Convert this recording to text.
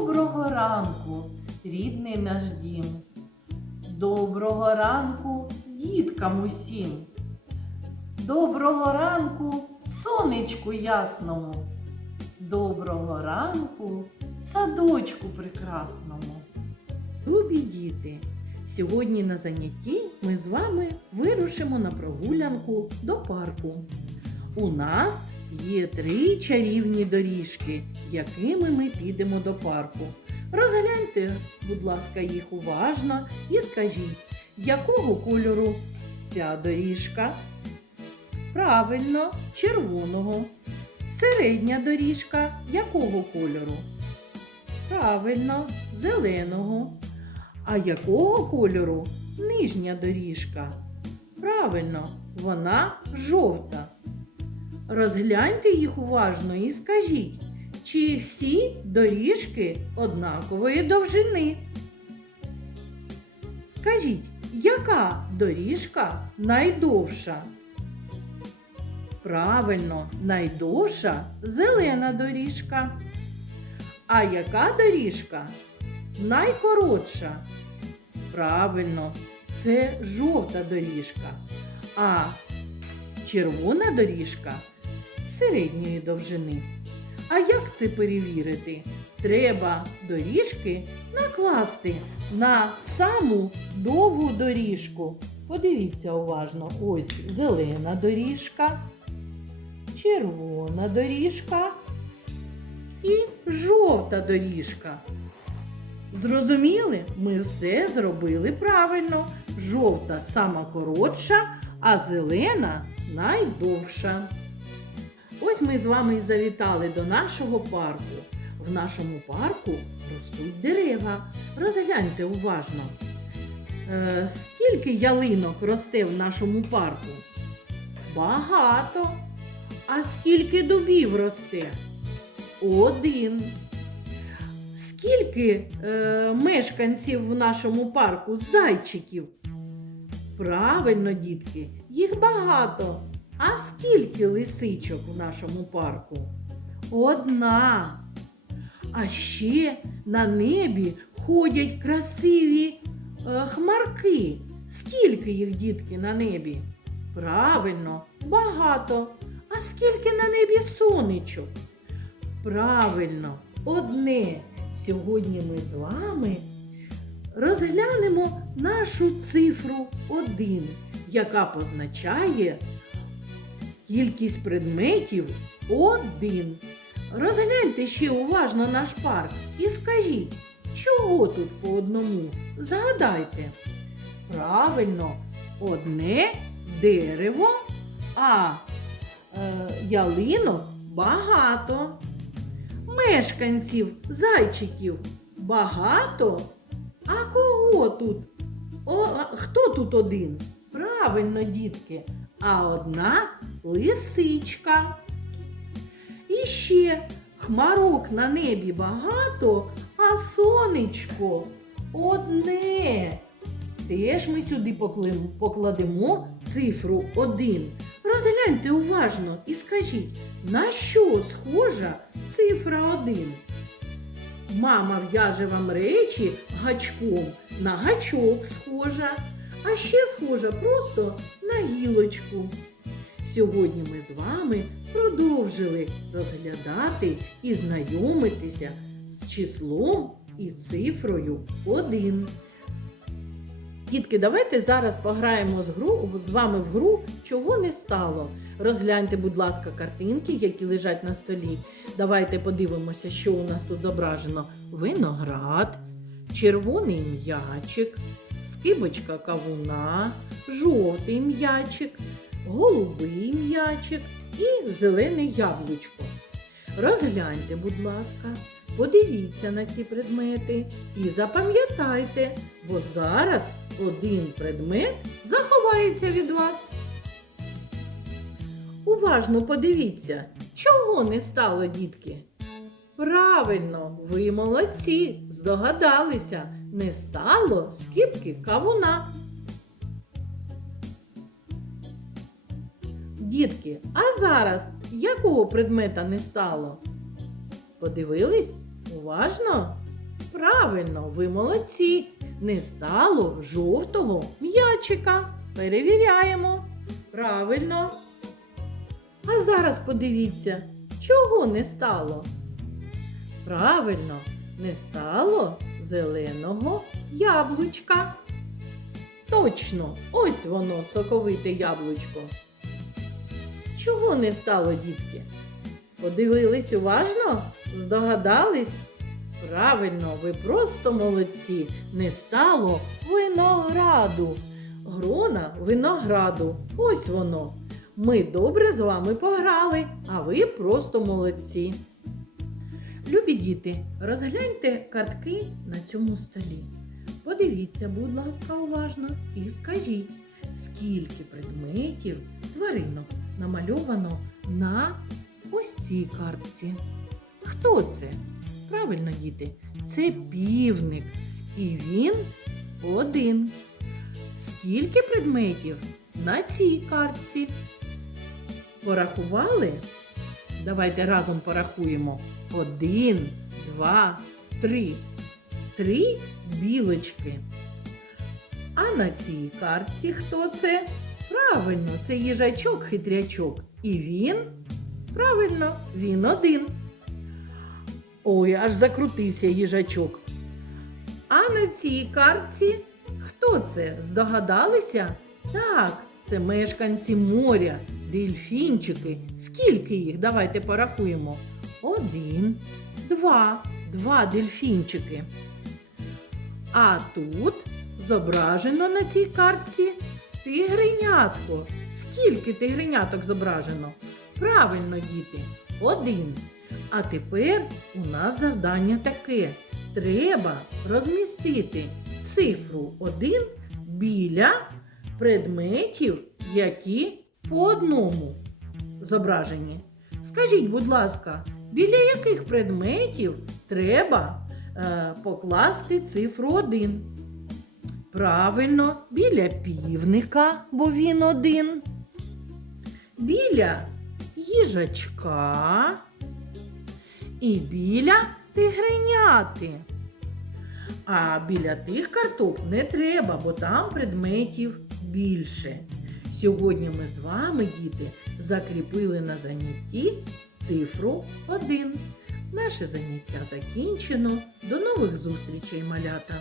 Доброго ранку, рідний наш дім. Доброго ранку, діткам усім. Доброго ранку, сонечку ясному. Доброго ранку, садочку прекрасному. Любі діти, сьогодні на занятті ми з вами вирушимо на прогулянку до парку. У нас є три чарівні доріжки, якими ми підемо до парку. Розгляньте, будь ласка, їх уважно і скажіть, якого кольору ця доріжка? Правильно, червоного. Середня доріжка якого кольору? Правильно, зеленого. А якого кольору нижня доріжка? Правильно, вона жовта. Розгляньте їх уважно і скажіть, чи всі доріжки однакової довжини? Скажіть, яка доріжка найдовша? Правильно, найдовша зелена доріжка. А яка доріжка найкоротша? Правильно, це жовта доріжка. А червона доріжка середньої довжини. А як це перевірити? Треба доріжки накласти на саму довгу доріжку. Подивіться уважно, ось зелена доріжка, червона доріжка і жовта доріжка. Зрозуміли? Ми все зробили правильно. Жовта сама коротша, а зелена найдовша. Ось ми з вами і завітали до нашого парку. В нашому парку ростуть дерева. Розгляньте уважно. Е, скільки ялинок росте в нашому парку? Багато. А скільки дубів росте? Один. Скільки е, мешканців в нашому парку зайчиків? Правильно, дітки, їх багато. А скільки лисичок у нашому парку? Одна. А ще на небі ходять красиві е, хмарки. Скільки їх, дітки, на небі? Правильно, багато. А скільки на небі сонечок? Правильно, одне. Сьогодні ми з вами розглянемо нашу цифру 1, яка позначає кількість предметів 1. Розгляньте ще уважно наш парк і скажіть, чого тут по одному? Згадайте. Правильно, одне дерево, а е, ялинок багато. Мешканців, зайчиків багато. А кого тут? О, хто тут один? Правильно, дітки, а одна лисичка. І ще хмарок на небі багато, а сонечко одне. Теж ми сюди покладемо цифру 1. Розгляньте уважно і скажіть, на що схожа цифра 1? Мама в'яже вам речі гачком, на гачок схожа, а ще схожа просто на гілочку. Сьогодні ми з вами продовжили розглядати і знайомитися з числом і цифрою 1. Дітки, давайте зараз пограємо з, гру, з вами в гру, чого не стало. Розгляньте, будь ласка, картинки, які лежать на столі. Давайте подивимося, що у нас тут зображено: виноград, червоний м'ячик, скибочка кавуна, жовтий м'ячик, голубий м'ячик і зелене яблучко. Розгляньте, будь ласка, подивіться на ці предмети і запам'ятайте, бо зараз один предмет заховається від вас. Уважно подивіться, чого не стало, дітки? Правильно, ви молодці, здогадалися, не стало скипки кавуна. Дітки, а зараз якого предмета не стало? Подивились? Уважно? Правильно, ви молодці. Не стало жовтого м'ячика. Перевіряємо. Правильно. А зараз подивіться, чого не стало? Правильно, не стало зеленого яблучка. Точно, ось воно, соковите яблучко. Чого не стало, дітки? Подивились уважно? Здогадались? Правильно, ви просто молодці. Не стало винограду. Грона винограду. Ось воно. Ми добре з вами пограли, а ви просто молодці. Любі діти, розгляньте картки на цьому столі. Подивіться, будь ласка, уважно і скажіть, скільки предметів тваринок намальовано на ось цій картці. Хто це? Правильно, діти, це півник. І він один. Скільки предметів на цій картці? Порахували? Давайте разом порахуємо. Один, два, три. Три білочки. А на цій картці хто це? Правильно, це їжачок-хитрячок. І він, правильно, він один. Ой, аж закрутився їжачок. А на цій картці хто це? Здогадалися? Так, це мешканці моря, дельфінчики. Скільки їх? Давайте порахуємо. Один, два, два дельфінчики. А тут зображено на цій картці тигренятко. Скільки тигреняток зображено? Правильно, діти, один. А тепер у нас завдання таке. Треба розмістити цифру 1 біля предметів, які по одному зображені. Скажіть, будь ласка, біля яких предметів треба е, покласти цифру 1? Правильно, біля півника, бо він один. Біля їжачка і біля тигреняти. А біля тих карток не треба, бо там предметів більше. Сьогодні ми з вами, діти, закріпили на занятті цифру 1. Наше заняття закінчено. До нових зустрічей, малята!